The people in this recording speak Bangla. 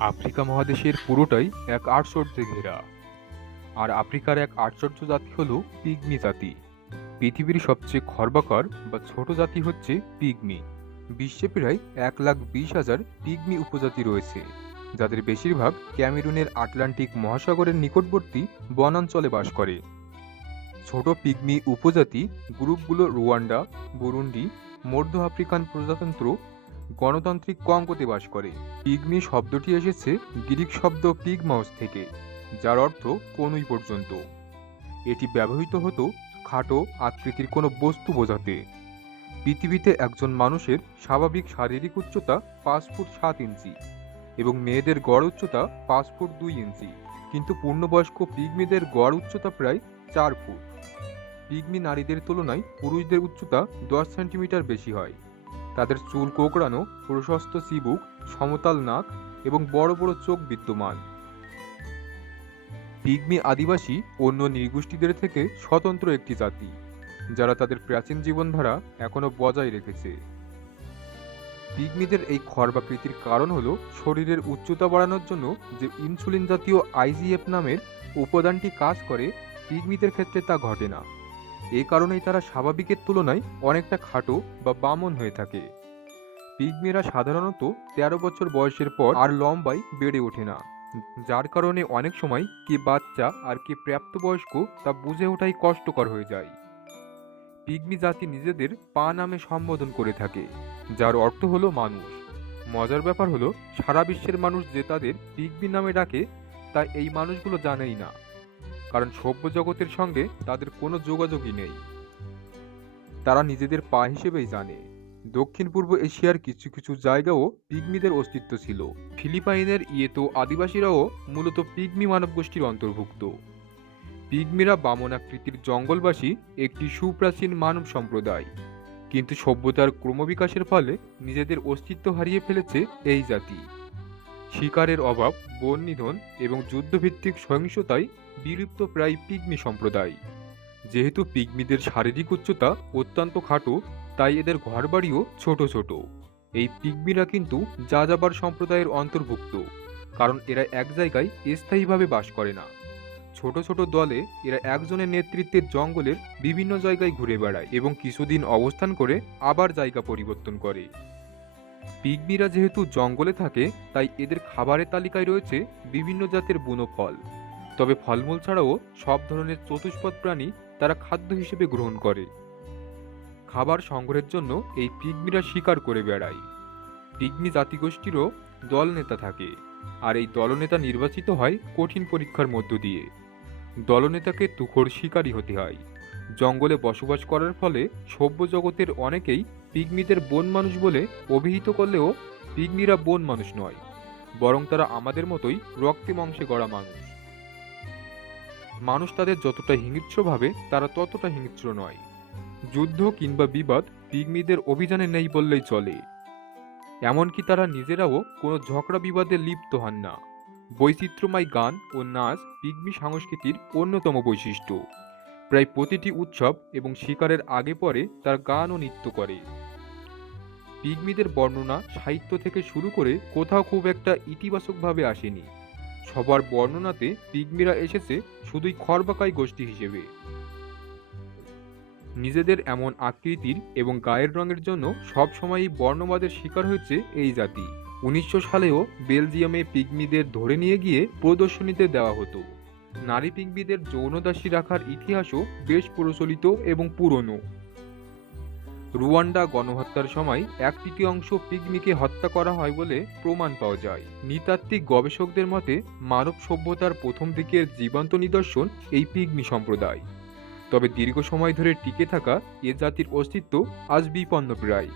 আফ্রিকা মহাদেশের পুরোটাই এক আশ্চর্যে ঘেরা। আর আফ্রিকার এক আশ্চর্য জাতি হলো পিগমি জাতি। পৃথিবীর সবচেয়ে খর্বাকর বা ছোট জাতি হচ্ছে পিগমি। বিশ্বে প্রায় এক লাখ বিশ হাজার পিগমি উপজাতি রয়েছে, যাদের বেশিরভাগ ক্যামেরুনের আটলান্টিক মহাসাগরের নিকটবর্তী বনাঞ্চলে বাস করে। ছোট পিগমি উপজাতি গ্রুপগুলো রুয়ান্ডা, বুরুন্ডি, মধ্য আফ্রিকান প্রজাতন্ত্র গণতান্ত্রিক কঙ্কতে বাস করে। পিগমি শব্দটি এসেছে গ্রিক শব্দ পিগমাউস থেকে, যার অর্থ কনুই পর্যন্ত। এটি ব্যবহৃত হতো খাটো আকৃতির কোনো বস্তু বোঝাতে। পৃথিবীতে একজন মানুষের স্বাভাবিক শারীরিক উচ্চতা পাঁচ ফুট সাত ইঞ্চি এবং মেয়েদের গড় উচ্চতা পাঁচ ফুট দুই ইঞ্চি, কিন্তু পূর্ণবয়স্ক পিগমিদের গড় উচ্চতা প্রায় চার ফুট। পিগমি নারীদের তুলনায় পুরুষদের উচ্চতা দশ সেন্টিমিটার বেশি হয়। তাদের চুল কোঁকড়ানো, প্রশস্ত চিবুক সমতাল নাক এবং বড় বড় চোখ বিদ্যমান। পিগমি আদিবাসী অন্য নৃগোষ্ঠীদের থেকে স্বতন্ত্র একটি জাতি, যারা তাদের প্রাচীন জীবনধারা এখনও বজায় রেখেছে। পিগমিদের এই খর্বাকৃতির কারণ হলো শরীরের উচ্চতা বাড়ানোর জন্য যে ইনসুলিন জাতীয় আইজিএফ নামের উপাদানটি কাজ করে, পিগমিদের ক্ষেত্রে তা ঘটে না। এ কারণেই তারা স্বাভাবিকের তুলনায় অনেকটা খাটো বা বামন হয়ে থাকে। পিগমিরা সাধারণত তেরো বছর বয়সের পর আর লম্বায় বেড়ে ওঠে না, যার কারণে অনেক সময় কি বাচ্চা আর কি প্রাপ্তবয়স্ক তা বুঝে ওঠাই কষ্টকর হয়ে যায়। পিগমি জাতি নিজেদের পা নামে সম্বোধন করে থাকে, যার অর্থ হলো মানুষ। মজার ব্যাপার হলো, সারা বিশ্বের মানুষ যে তাদের পিগমি নামে ডাকে, তা এই মানুষগুলো জানেই না। কারণ সভ্য জগতের সঙ্গে তাদের কোনো যোগাযোগই নেই। তারা নিজেদের পা হিসেবেই জানে। দক্ষিণ পূর্ব এশিয়ার কিছু কিছু জায়গাও পিগমিদের অস্তিত্ব ছিল। ফিলিপাইনের ইয়েতো আদিবাসীরাও মূলত পিগমি মানবগোষ্ঠীর অন্তর্ভুক্ত। পিগমিরা বামন আকৃতির জঙ্গলবাসী একটি সুপ্রাচীন মানব সম্প্রদায়। কিন্তু সভ্যতার ক্রমবিকাশের ফলে নিজেদের অস্তিত্ব হারিয়ে ফেলেছে এই জাতি। শিকারের অভাব বন নিধন এবং যুদ্ধভিত্তিক সহিংসতায় বিলুপ্ত প্রায় পিগমি সম্প্রদায়। যেহেতু পিগমিদের শারীরিক উচ্চতা অত্যন্ত খাটো, তাই এদের ঘরবাড়িও ছোট ছোট। এই পিগমিরা কিন্তু যাযাবার সম্প্রদায়ের অন্তর্ভুক্ত, কারণ এরা এক জায়গায় স্থায়ীভাবে বাস করে না। ছোট ছোট দলে এরা একজনের নেতৃত্বে জঙ্গলের বিভিন্ন জায়গায় ঘুরে বেড়ায় এবং কিছুদিন অবস্থান করে আবার জায়গা পরিবর্তন করে। পিগমিরা যেহেতু জঙ্গলে থাকে, তাই এদের খাবারের তালিকায় রয়েছে বিভিন্ন জাতের বুনো ফল। তবে ফলমূল ছাড়াও সব ধরনের চতুষ্পদ প্রাণী তারা খাদ্য হিসেবে গ্রহণ করে। খাবার সংগ্রহের জন্য এই পিগমিরা শিকার করে বেড়ায়। পিগমি জাতিগোষ্ঠীরও দলনেতা থাকে, আর এই দলনেতা নির্বাচিত হয় কঠিন পরীক্ষার মধ্য দিয়ে। দলনেতাকে তুখোর শিকারী হতে হয়। জঙ্গলে বসবাস করার ফলে সভ্য জগতের অনেকেই পিগমিদের বন মানুষ বলে অভিহিত করলেও পিগমিরা বন মানুষ নয়, বরং তারা আমাদের মতোই রক্তে মাংসে গড়া মানুষ। মানুষ তাদের যতটা হিংস্র ভাবে, তারা ততটা হিংস্র নয়। যুদ্ধ কিংবা বিবাদ পিগমিদের অভিযানে নেই বললেই চলে। এমনকি তারা নিজেরাও কোনো ঝগড়া বিবাদে লিপ্ত হন না। বৈচিত্র্যময় গান ও নাচ পিগমি সংস্কৃতির অন্যতম বৈশিষ্ট্য। প্রায় প্রতিটি উৎসব এবং শিকারের আগে পরে তার গান ও নৃত্য করে। পিগমিদের বর্ণনা সাহিত্য থেকে শুরু করে কোথাও খুব একটা ইতিবাচকভাবে আসেনি। সবার বর্ণনাতে পিগমিরা এসেছে শুধুই খরবাকাই গোষ্ঠী হিসেবে। নিজেদের এমন আকৃতির এবং গায়ের রঙের জন্য সবসময়ই বর্ণবাদের শিকার হয়েছে এই জাতি। উনিশশো সালেও বেলজিয়ামে পিগমিদের ধরে নিয়ে গিয়ে প্রদর্শনীতে দেওয়া হতো। নারী পিগমিদের যৌনদাসী রাখার ইতিহাসও বেশ প্রচলিত এবং পুরনো। রুয়ান্ডা গণহত্যার সময় এক তৃতীয়াংশ পিগমিকে হত্যা করা হয় বলে প্রমাণ পাওয়া যায়। নৃতাত্ত্বিক গবেষকদের মতে, মানব সভ্যতার প্রথম দিকের জীবন্ত নিদর্শন এই পিগমি সম্প্রদায়। তবে দীর্ঘ সময় ধরে টিকে থাকা এ জাতির অস্তিত্ব আজ বিপন্ন প্রায়।